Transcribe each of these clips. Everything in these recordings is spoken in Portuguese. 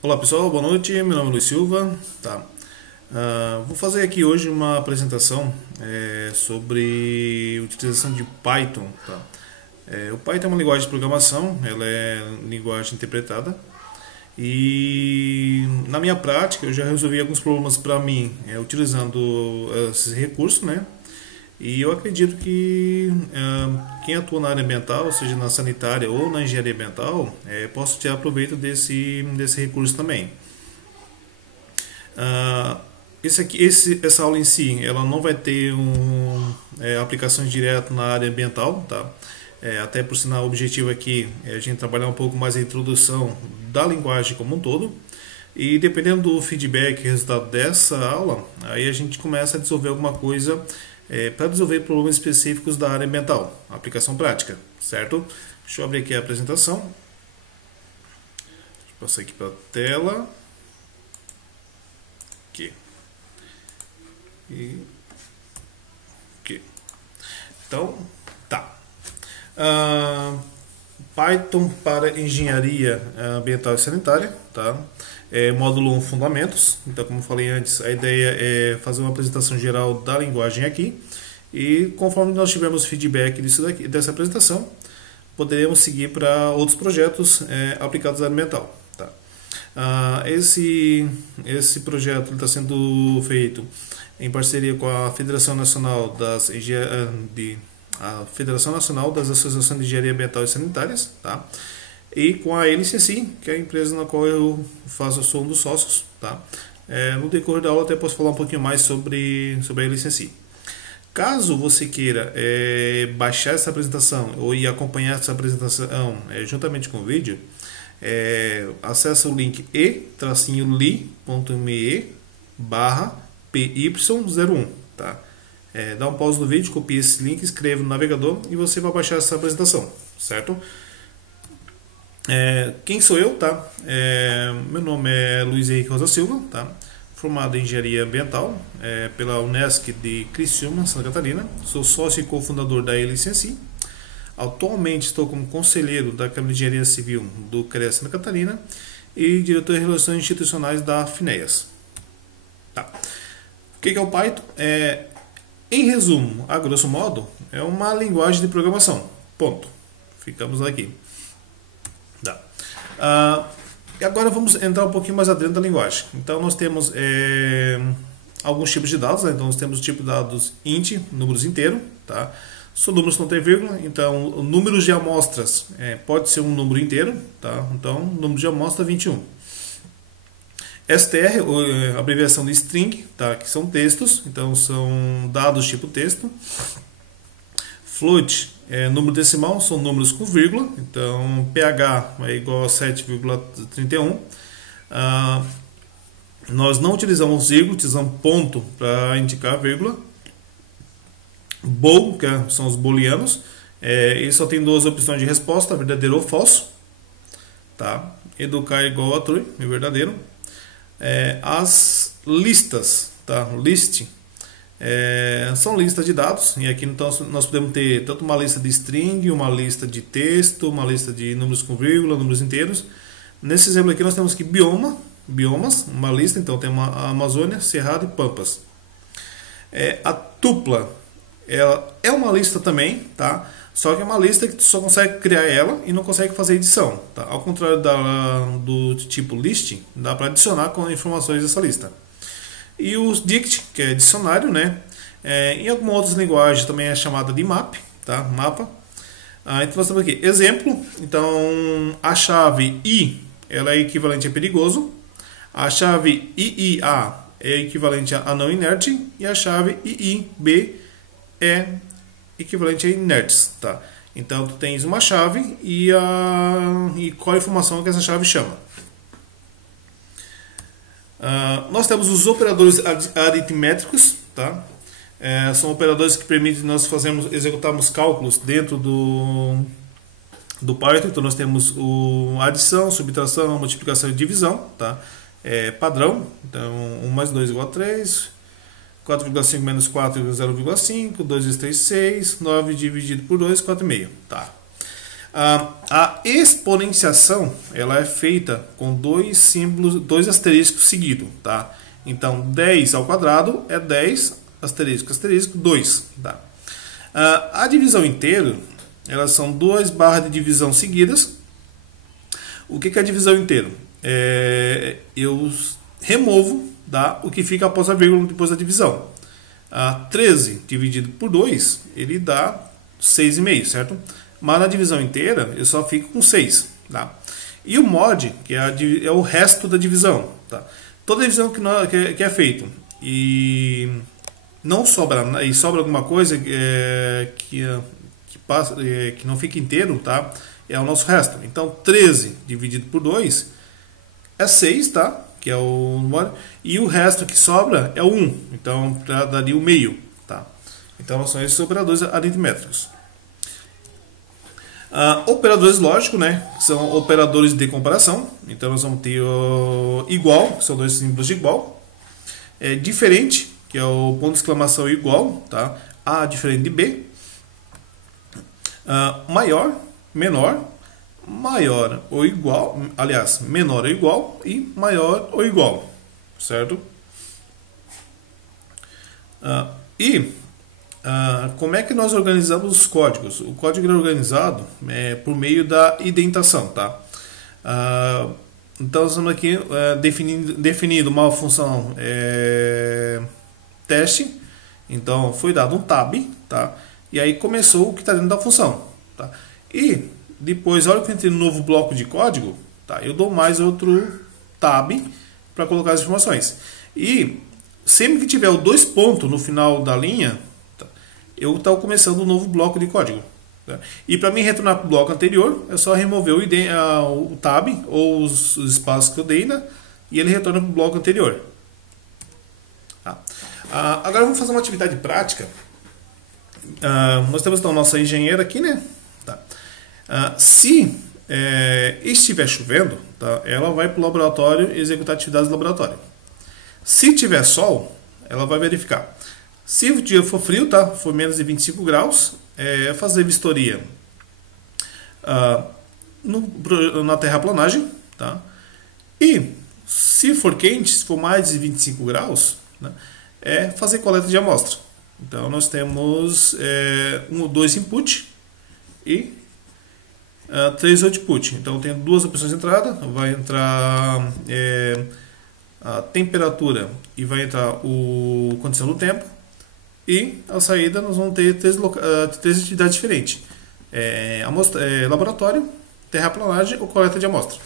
Olá pessoal, boa noite. Meu nome é Luiz Silva. Vou fazer aqui hoje uma apresentação sobre utilização de Python. O Python é uma linguagem de programação, ela é linguagem interpretada e na minha prática eu já resolvi alguns problemas para mim utilizando esses recursos, né? E eu acredito que quem atua na área ambiental, seja na sanitária ou na engenharia ambiental, possa tirar proveito desse recurso também. Ah, essa aula em si, ela não vai ter aplicações diretas na área ambiental, tá? Até por sinal, o objetivo aqui é a gente trabalhar um pouco mais a introdução da linguagem como um todo. E dependendo do feedback e resultado dessa aula, aí a gente começa a desenvolver alguma coisa para resolver problemas específicos da área ambiental, aplicação prática, certo? Deixa eu abrir aqui a apresentação. Deixa eu passar aqui para a tela. Aqui. E aqui. Então, tá. Python para engenharia ambiental e sanitária, tá? Módulo 1, fundamentos. Então, como eu falei antes, a ideia é fazer uma apresentação geral da linguagem aqui. E conforme nós tivermos feedback dessa apresentação, poderemos seguir para outros projetos aplicados à área ambiental. Tá? Esse projeto está sendo feito em parceria com a Federação Nacional a Federação Nacional das Associações de Engenharia Ambiental e Sanitárias, tá? E com a LCC, que é a empresa na qual eu sou um dos sócios. Tá? No decorrer da aula até posso falar um pouquinho mais sobre a LCC. Caso você queira baixar essa apresentação ou ir acompanhar essa apresentação juntamente com o vídeo, acesse o link e-li.me/py01. Tá? Dá um pause no vídeo, copie esse link, escreva no navegador e você vai baixar essa apresentação, certo? Quem sou eu, tá? Meu nome é Luiz Henrique Rosa Silva, tá? Formado em Engenharia Ambiental pela Unesc de Criciúma, Santa Catarina. Sou sócio e cofundador da E-Licenci. Atualmente estou como conselheiro da Câmara de Engenharia Civil do CREA Santa Catarina e diretor de Relações Institucionais da FINEAS. Tá. O que é o Python? Em resumo, a grosso modo, é uma linguagem de programação. Ponto. Ficamos aqui. Tá. E agora vamos entrar um pouquinho mais adentro da linguagem. Então nós temos alguns tipos de dados, né? Então nós temos o tipo de dados int, números inteiros, tá? São números que não tem vírgula, então números de amostras pode ser um número inteiro, tá? Então número de amostra 21. str, abreviação de string, tá? Que são textos, então são dados tipo texto. Float, número decimal, são números com vírgula, então pH é igual a 7,31. Nós não utilizamos vírgula, utilizamos ponto para indicar vírgula. Bool, que são os booleanos, ele só tem duas opções de resposta, verdadeiro ou falso. Tá? Educar igual a true, é verdadeiro. As listas, tá? List, são listas de dados, e aqui então nós podemos ter tanto uma lista de string, uma lista de texto, uma lista de números com vírgula, números inteiros. Nesse exemplo aqui nós temos que biomas, uma lista, então tem uma Amazônia, Cerrado e Pampas. A tupla, ela é uma lista também, tá? Só que é uma lista que tu só consegue criar ela e não consegue fazer edição, tá? Ao contrário do tipo list, dá para adicionar com informações dessa lista. E o dict, que é dicionário, né? Em algumas outras linguagens também é chamada de map, tá? Mapa. Então nós temos aqui exemplo. Então a chave I, ela é equivalente a perigoso. A chave IIA é equivalente a não inerte e a chave IIB é equivalente a inertes, tá? Então tu tens uma chave e qual a informação que essa chave chama. Nós temos os operadores aritméticos, tá? São operadores que permitem nós executarmos cálculos dentro do Python. Então nós temos adição, subtração, multiplicação e divisão, tá? Padrão, então 1 mais 2 igual a 3, 4,5 menos 4 igual a 0,5, 2 vezes 3, 6, 9 dividido por 2, 4,5, tá? A exponenciação ela é feita com dois símbolos, dois asteriscos seguidos, tá? Então 10 ao quadrado é 10 asterisco asterisco 2, tá? A divisão inteira, elas são duas barras de divisão seguidas. O que é a divisão inteira? Eu removo, tá, o que fica após a vírgula depois da divisão. 13 dividido por 2, ele dá 6,5, certo? Mas na divisão inteira, eu só fico com 6. Tá? E o mod, que é o resto da divisão. Tá? Toda divisão que é feito e não sobra, e sobra alguma coisa que não fica inteiro, tá? É o nosso resto. Então, 13 dividido por 2 é 6, tá? Que é o mod. E o resto que sobra é o 1. Então, daria o meio. Tá? Então, são esses operadores aritméticos. Operadores lógicos, né? São operadores de comparação. Então, nós vamos ter o igual, que são dois símbolos de igual. Diferente, que é o ponto de exclamação igual. Tá? A diferente de B. Maior, menor, maior ou igual, aliás, menor ou igual e maior ou igual, certo? Como é que nós organizamos os códigos? O código é organizado por meio da indentação, tá? Então, nós estamos aqui definindo uma função teste. Então, foi dado um tab, tá? E aí começou o que está dentro da função. Tá? E depois, a hora que eu entrei no novo bloco de código, tá? Eu dou mais outro tab para colocar as informações. E sempre que tiver o 2 pontos no final da linha, tá? Eu estou começando um novo bloco de código. Tá? E para mim retornar para o bloco anterior, é só remover o tab ou os espaços que eu dei, né? E ele retorna para o bloco anterior. Tá? Agora vamos fazer uma atividade prática. Nós temos então nossa engenheira aqui, né? Tá. Se estiver chovendo, tá? Ela vai para o laboratório executar atividades do laboratório. Se tiver sol, ela vai verificar. Se o dia for frio, tá? For menos de 25 graus, fazer vistoria na terraplanagem, tá? E se for quente, se for mais de 25 graus, né? Fazer coleta de amostra. Então, nós temos 2 input e 3 output. Então, tem duas opções de entrada. Vai entrar a temperatura e vai entrar a condição do tempo. E a saída, nós vamos ter 3 atividades diferentes. Laboratório, terraplanagem ou coleta de amostra.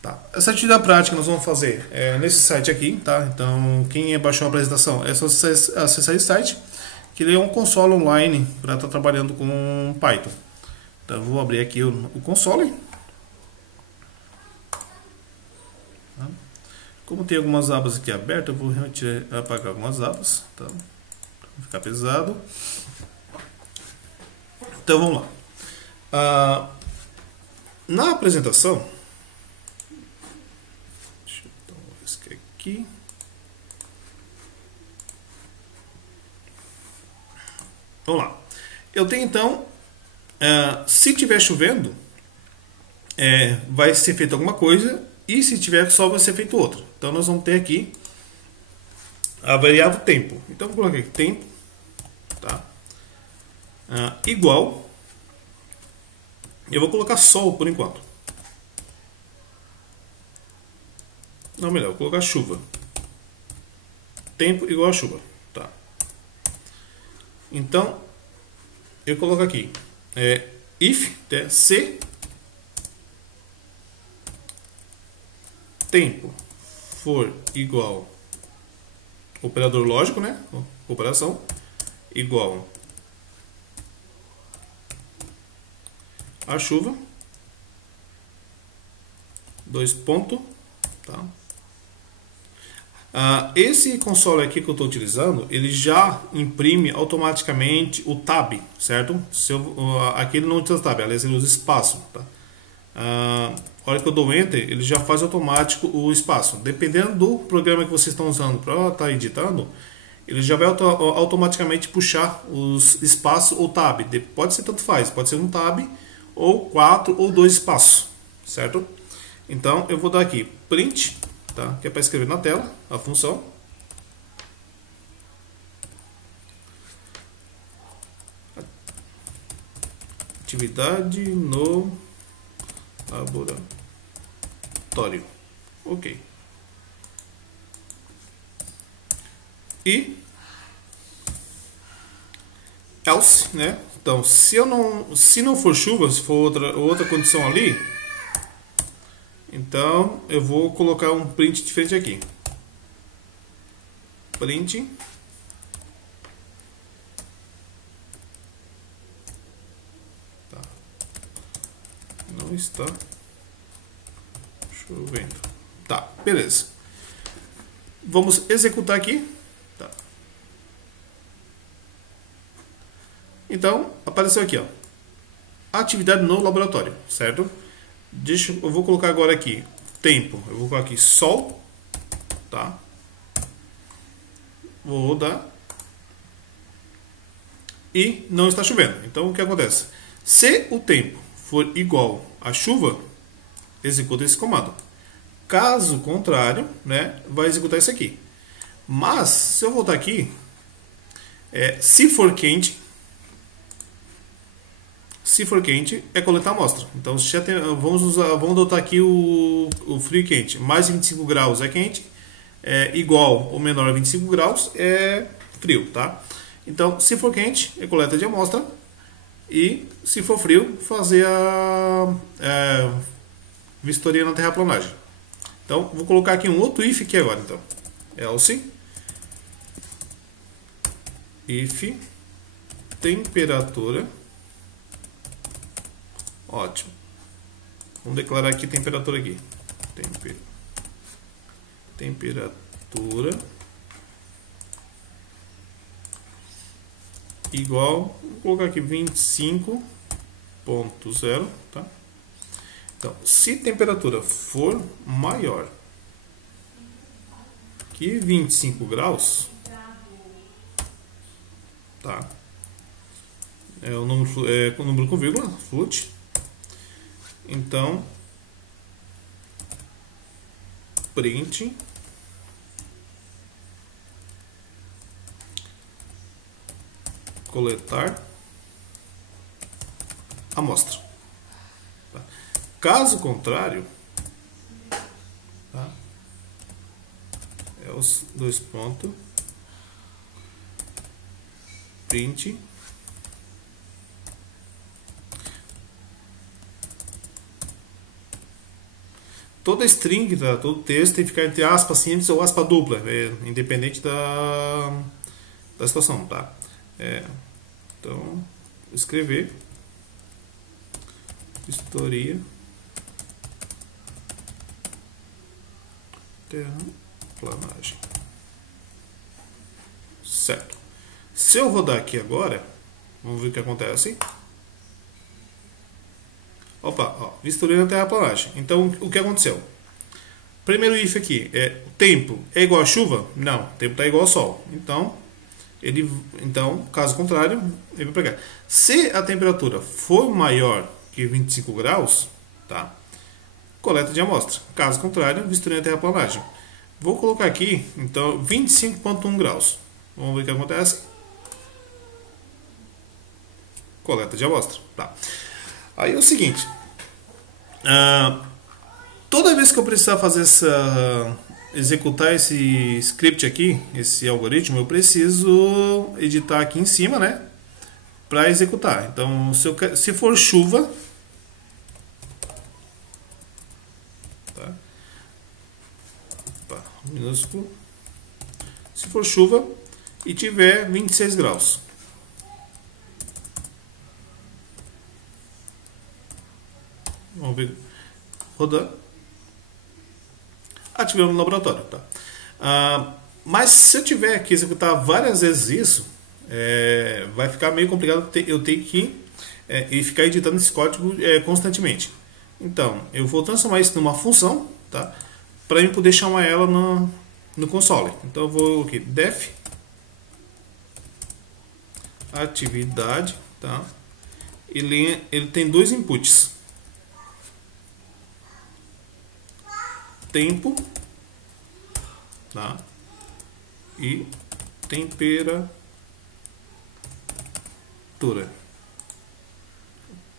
Tá. Essa atividade prática nós vamos fazer nesse site aqui, tá? Então, quem baixou a apresentação é só acessar esse site, que ele é um console online para estar trabalhando com Python. Então, eu vou abrir aqui o console. Tá? Como tem algumas abas aqui abertas, eu vou apagar algumas abas, tá? Para não ficar pesado. Então, vamos lá. Na apresentação, aqui. Vamos lá. Eu tenho então, se tiver chovendo, vai ser feito alguma coisa, e se tiver sol, vai ser feito outra. Então nós vamos ter aqui a variável tempo. Então vou colocar aqui tempo, tá? Igual. Eu vou colocar sol por enquanto. Não, melhor, vou colocar chuva. Tempo igual a chuva. Tá. Então, eu coloco aqui. If, se tempo for igual, operador lógico, né? Operação, igual a chuva. 2 pontos. Tá? Esse console aqui que eu estou utilizando, ele já imprime automaticamente o tab, certo? Aqui ele não usa tab, aliás ele usa espaço. Tá? A hora que eu dou Enter, ele já faz automático o espaço. Dependendo do programa que vocês estão usando para estar editando, ele já vai automaticamente puxar os espaços ou tab. Pode ser tanto faz, pode ser um tab ou 4 ou 2 espaços, certo? Então eu vou dar aqui print, tá? Que é para escrever na tela a função. Atividade no laboratório. Ok. E else, né? Então, se não for chuva, se for outra condição ali, então eu vou colocar um print diferente aqui. Print tá. Não está chovendo. Tá, beleza. Vamos executar aqui. Tá. Então, apareceu aqui, ó. Atividade no laboratório, certo? Eu vou colocar agora aqui tempo. Eu vou colocar aqui sol, tá? Vou rodar. E não está chovendo. Então, o que acontece? Se o tempo for igual à chuva, executa esse comando. Caso contrário, né, vai executar isso aqui. Mas, se eu voltar aqui, se for quente, é coletar a amostra. Então, vamos adotar aqui o frio e quente. Mais 25 graus é quente, igual ou menor a 25 graus é frio, tá? Então, se for quente, é coleta de amostra. E, se for frio, fazer a vistoria na terraplanagem. Então, vou colocar aqui um outro if aqui agora. Então, else if temperatura. Ótimo. Vamos declarar aqui temperatura aqui. Temperatura igual, vou colocar aqui 25.0, tá? Então, se temperatura for maior que 25 graus, tá? É o número com vírgula, float. Então, print coletar amostra. Tá? Caso contrário, tá? É os dois pontos print toda string, tá? Todo texto tem que ficar entre aspas simples ou aspa dupla, independente da situação, tá? Então, escrever vistoria terraplanagem, certo? Se eu rodar aqui agora, vamos ver o que acontece. Opa, ó, vistoria na terraplanagem. Então, o que aconteceu? Primeiro if aqui, o tempo é igual a chuva? Não, o tempo está igual ao sol. Então, caso contrário, ele vai pegar. Se a temperatura for maior que 25 graus, tá? Coleta de amostra. Caso contrário, vistoria na terraplanagem. Vou colocar aqui, então, 25.1 graus. Vamos ver o que acontece. Coleta de amostra, tá? Aí é o seguinte, toda vez que eu precisar executar esse script aqui, esse algoritmo, eu preciso editar aqui em cima, né, para executar. Então, se for chuva, tá? Opa, minúsculo. Se for chuva e tiver 26 graus. Vamos ver. Rodando. Ativamos no laboratório. Tá? Mas se eu tiver que executar várias vezes isso, vai ficar meio complicado eu ter que ficar editando esse código constantemente. Então, eu vou transformar isso numa função, tá? Para eu poder chamar ela no console. Então, eu vou aqui, def atividade, tá? ele tem dois inputs: tempo, tá? E temperatura.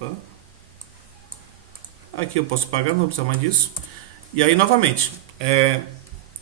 Opa. Aqui eu posso apagar, não precisa mais disso. E aí novamente,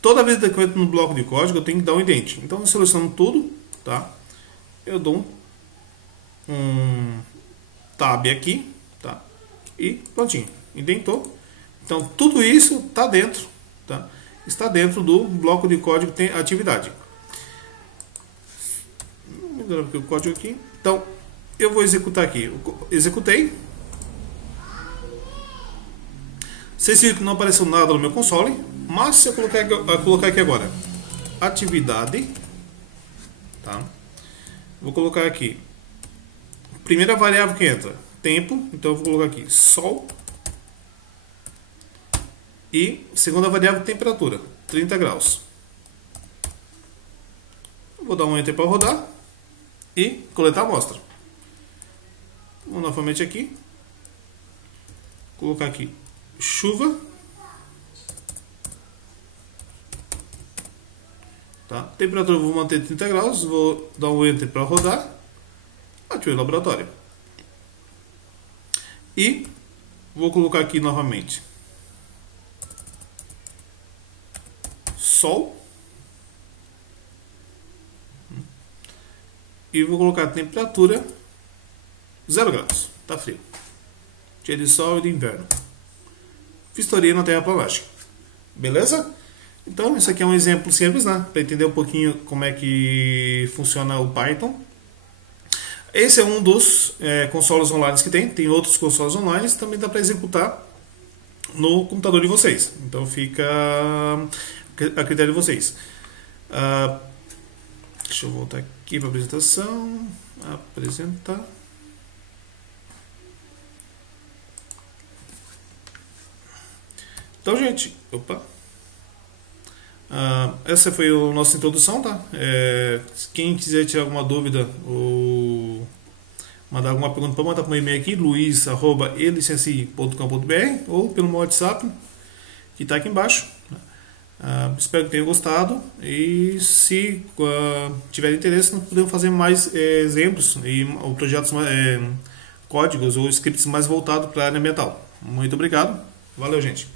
toda vez que eu entro no bloco de código, eu tenho que dar um indent. Então eu seleciono tudo, tá? Eu dou um tab aqui, tá? E prontinho, indentou. Então tudo isso está dentro, tá? Está dentro do bloco de código que tem atividade. Vou mudar aqui o código aqui. Então eu vou executar aqui. Eu executei. Vocês viram que não apareceu nada no meu console, mas se eu colocar aqui agora atividade, tá? Vou colocar aqui primeira variável que entra, tempo, então eu vou colocar aqui sol, e segunda variável, temperatura, 30 graus. Vou dar um enter para rodar e coletar a amostra. Vou novamente aqui, colocar aqui chuva, tá? Temperatura eu vou manter 30 graus, vou dar um enter para rodar, ativei o laboratório e vou colocar aqui novamente sol e vou colocar a temperatura 0 graus, tá frio, dia de sol e de inverno. Vistoria na terraplanagem. Beleza? Então, isso aqui é um exemplo simples, né? Para entender um pouquinho como é que funciona o Python. Esse é um dos consoles online que tem. Tem outros consoles online que também dá para executar no computador de vocês. Então, fica a critério de vocês. Deixa eu voltar aqui para a apresentação. Apresentar. Então, gente, essa foi a nossa introdução, tá? Quem quiser tirar alguma dúvida ou mandar alguma pergunta, pode mandar para o meu e-mail aqui, luiz@elicenci.com.br, ou pelo meu WhatsApp, que está aqui embaixo. Espero que tenham gostado e se tiver interesse, nós podemos fazer mais exemplos e projetos, códigos ou scripts mais voltados para a área ambiental. Muito obrigado. Valeu, gente.